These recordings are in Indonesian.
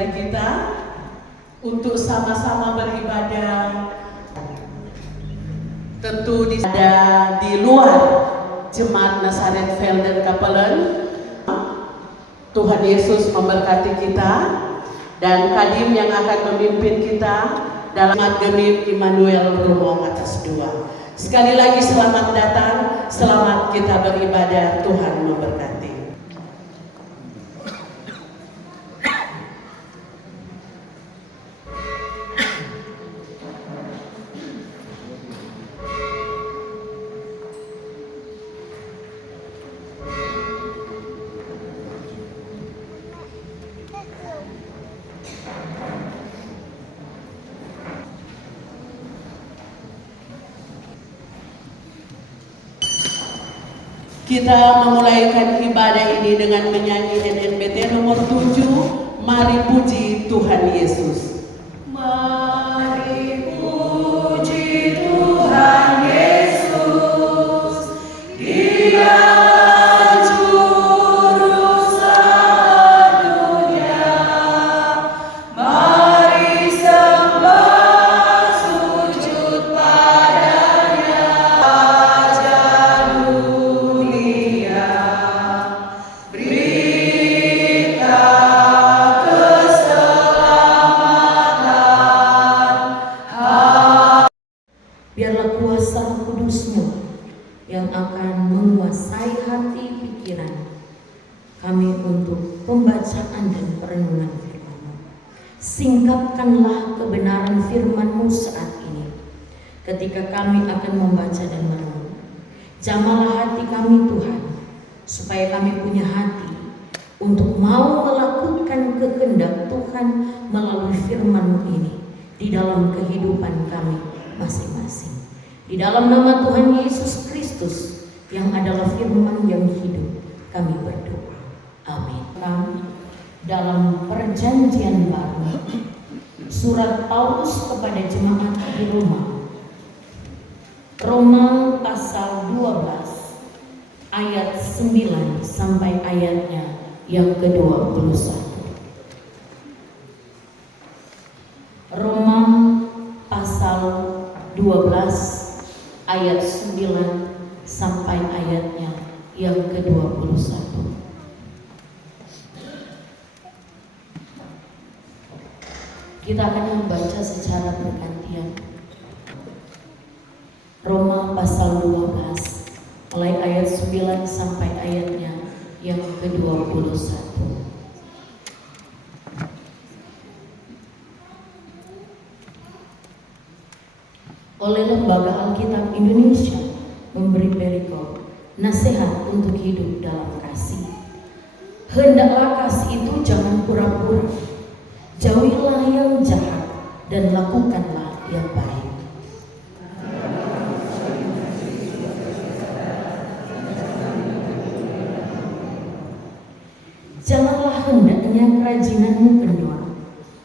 dari kita untuk sama-sama beribadah. Tentu ada di luar Jemaat Nazaret Velden Kapellen. Tuhan Yesus memberkati kita dan Kadim yang akan memimpin kita dalam Gemim Immanuel Rumong atas 2. Sekali lagi selamat datang, selamat kita beribadah, Tuhan memberkati. Kita memulaikan ibadah ini dengan menyanyi NNBT nomor 7, Mari Puji Tuhan Yesus. Mari puji Tuhan Yesus, Dia yang akan menguasai hati pikiran kami untuk pembacaan dan perenungan firman-Mu. Singkapkanlah kebenaran firman-Mu saat ini ketika kami akan membaca dan merenung. Jamahlah hati kami Tuhan, supaya kami punya hati untuk mau melakukan kehendak Tuhan melalui firman-Mu ini di dalam kehidupan kami masing-masing. Di dalam nama Tuhan Yesus Kristus yang adalah firman yang hidup, kami berdoa. Amin. Dalam perjanjian baru, surat Paulus kepada jemaat di Roma. Roma pasal 12 ayat 9 sampai ayatnya yang ke-21. Roma pasal 12 ayat 9 sampai ayatnya yang ke-21. Kita akan membaca secara bergantian. Roma pasal 12 mulai ayat 9 sampai ayatnya yang ke-21. Oleh Lembaga Alkitab Indonesia memberi perikop nasihat untuk hidup dalam kasih. Hendaklah kasih itu jangan pura-pura. Jauhilah yang jahat dan lakukanlah yang baik. Janganlah hendaknya kerajinanmu kendor.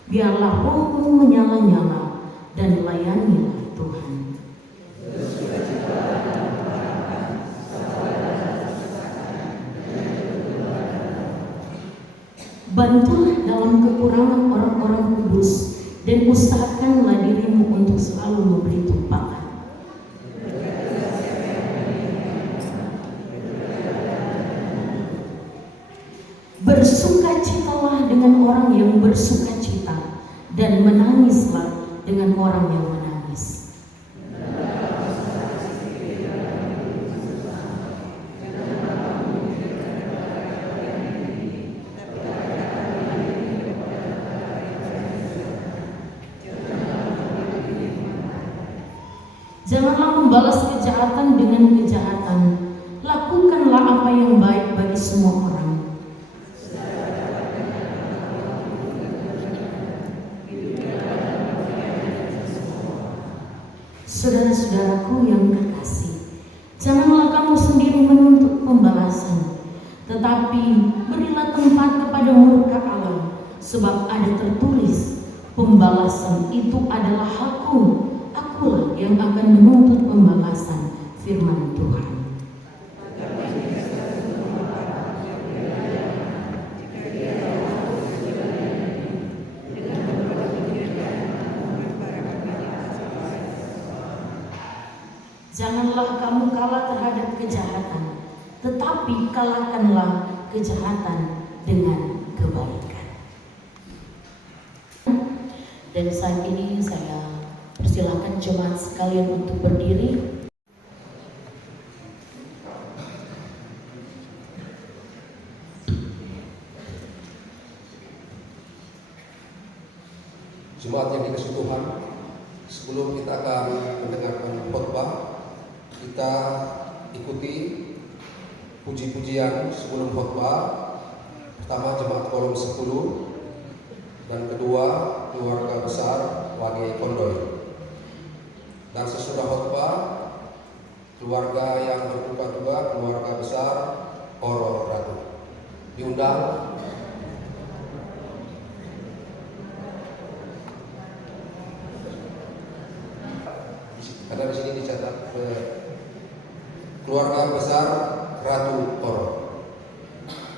Biarlah rohmu menyala-nyala dan layanilah Tuhan. Bantulah dalam kekurangan orang-orang kudus dan usahakanlah dirimu untuk selalu memberi tumpangan. Bersukacitalah dengan orang yang bersukacita dan menangislah dengan orang yang menangis. Janganlah membalas kejahatan dengan kejahatan. Lakukanlah apa yang baik bagi semua orang. Saudara-saudaraku yang terkasih, janganlah kamu sendiri menuntut pembalasan, tetapi berilah tempat kepada murka Allah, sebab ada tertulis, pembalasan itu adalah hakku. Akulah yang akan menuntut pembalasan, firman Tuhan. janganlah kamu kalah terhadap kejahatan, tetapi kalahkanlah kejahatan dengan kebaikan. Dan saat ini saya persilakan jemaat sekalian untuk berdiri. Jemaat yang dikasihi Tuhan, sebelum kita akan mendengarkan khotbah, kita ikuti puji-pujian sebelum khotbah. Pertama jemaat kolom 10 dan kedua keluarga besar Wage Kondoy. Dan sesudah khotbah, keluarga yang berduka juga keluarga besar Oro Ratu diundang. Karena di sini dicatat keluarga besar Ratu Oro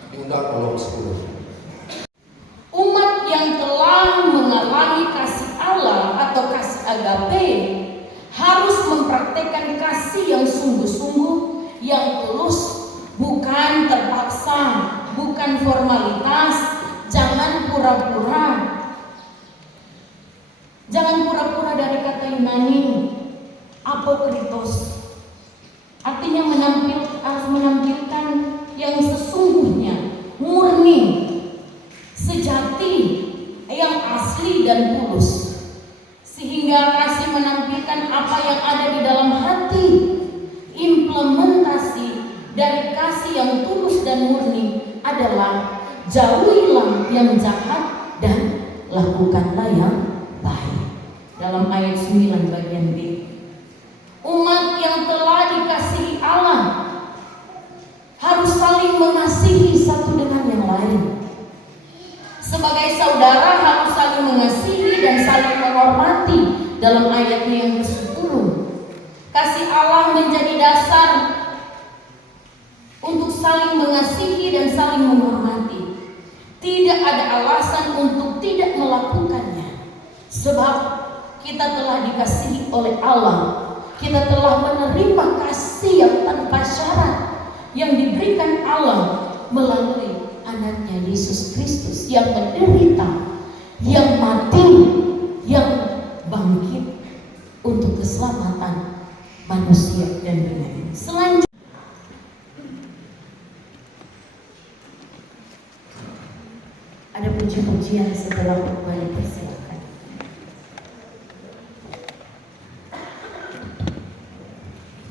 diundang kolom 10. Umat yang telah mengalami kasih Allah atau kasih agape harus mempraktekkan kasih yang sungguh-sungguh, yang tulus, bukan terpaksa, bukan formalitas. Jangan pura-pura. Jangan pura-pura dari kata imani. Apokritos artinya harus menampilkan yang sesungguhnya, murni, sejati, yang asli dan tulus, sehingga kasih menampilkan apa yang ada di dalam hati. Implementasi dari kasih yang tulus dan murni adalah jauhilah yang jahat dan lakukanlah yang baik. Dalam ayat 9 bagian B. Umat yang telah dikasihi Allah harus saling mengasihi satu dengan yang lain. Sebagai saudara harus saling mengasihi dan saling menghormati. Dalam ayatnya yang ke-10, kasih Allah menjadi dasar untuk saling mengasihi dan saling menghormati. Tidak ada alasan untuk tidak melakukannya, sebab kita telah dikasihi oleh Allah. Kita telah menerima kasih yang tanpa syarat yang diberikan Allah melalui anaknya Yesus Kristus yang menderita, yang mati, yang bangkit untuk keselamatan manusia dan dunia ini. Selanjutnya ada puji-pujian setelah kembali persilakan.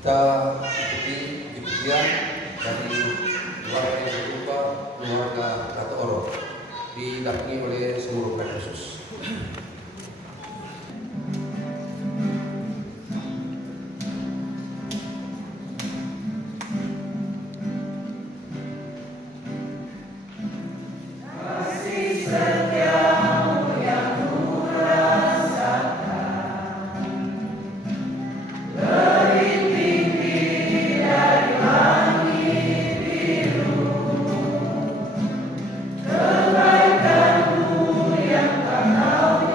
Kita ikuti pujian dari keluarga yang berduka, keluarga Ratu Oro, didampingi oleh seluruh umat Yesus. Kebaikan-Mu yang tak tahu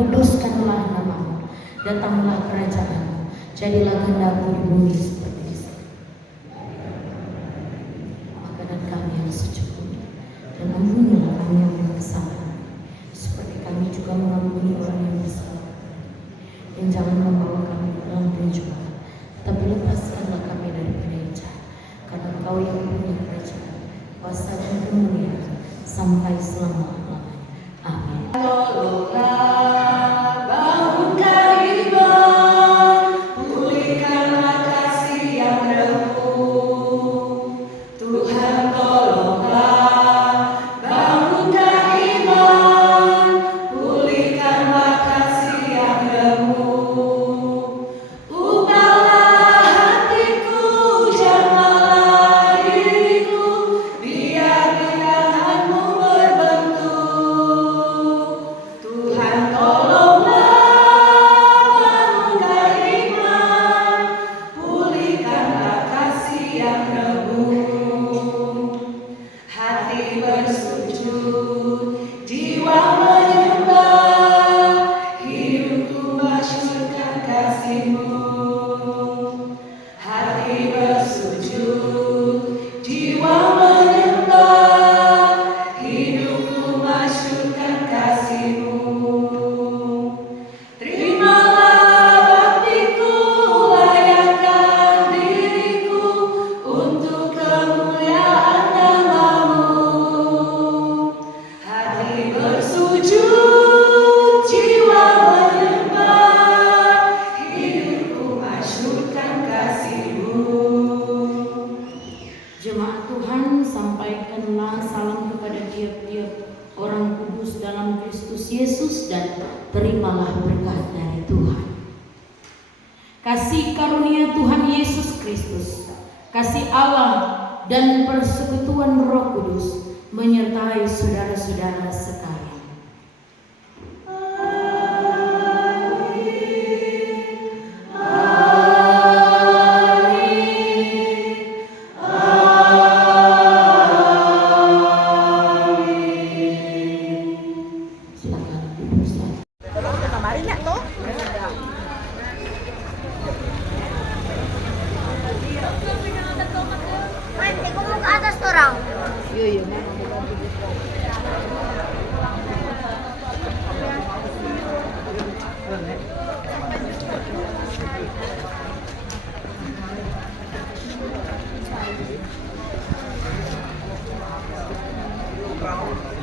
dikuduskanlah nama-Mu, datanglah kerajaan-Mu, jadilah kehendak-Mu di bumi seperti di surga. Makanan kami yang secukupnya, dan ampunilah kami yang berkesalahan, seperti kami juga mengampuni orang yang bersalah. Dan jangan membawa kami ke dalam pencobaan, tapi lepaskanlah kami daripada yang jahat, karena Engkau yang punya kerajaan, kuasa dan kemuliaan sampai selama-lamanya. Amin. Tolonglah, bangunkan iman, pulihkanlah kasih yang remuk. Tuhan tolonglah, bangunkan iman, pulihkanlah kasih yang remuk. Ubahlah hatiku, jamahlah diriku, biar bidanganmu berbentuk. Tuhan tolonglah, bangunkan iman, pulihkanlah kasih yang remuk. Hati bersujud, jiwa menyembah, hidupku masyurkan kasih-Mu. Hati bersujud, jiwa menyembah, hidupku masyurkan kasih-Mu. Terimalah baktiku, layakkan diriku untuk kemuliaan nama-Mu. Hati bersujud, jiwa menyembah, hidupku masyurkan kasih-Mu. Jemaat Tuhan, sampaikanlah salam kepada tiap-tiap orang kudus dalam Kristus Yesus dan terimalah berkat dari Tuhan. Kasih karunia Tuhan Yesus Kristus, kasih Allah dan persekutuan Roh Kudus menyertai saudara-saudara sekalian. Silakan duduk saja. Nanti kau mau ke atas orang. Brown.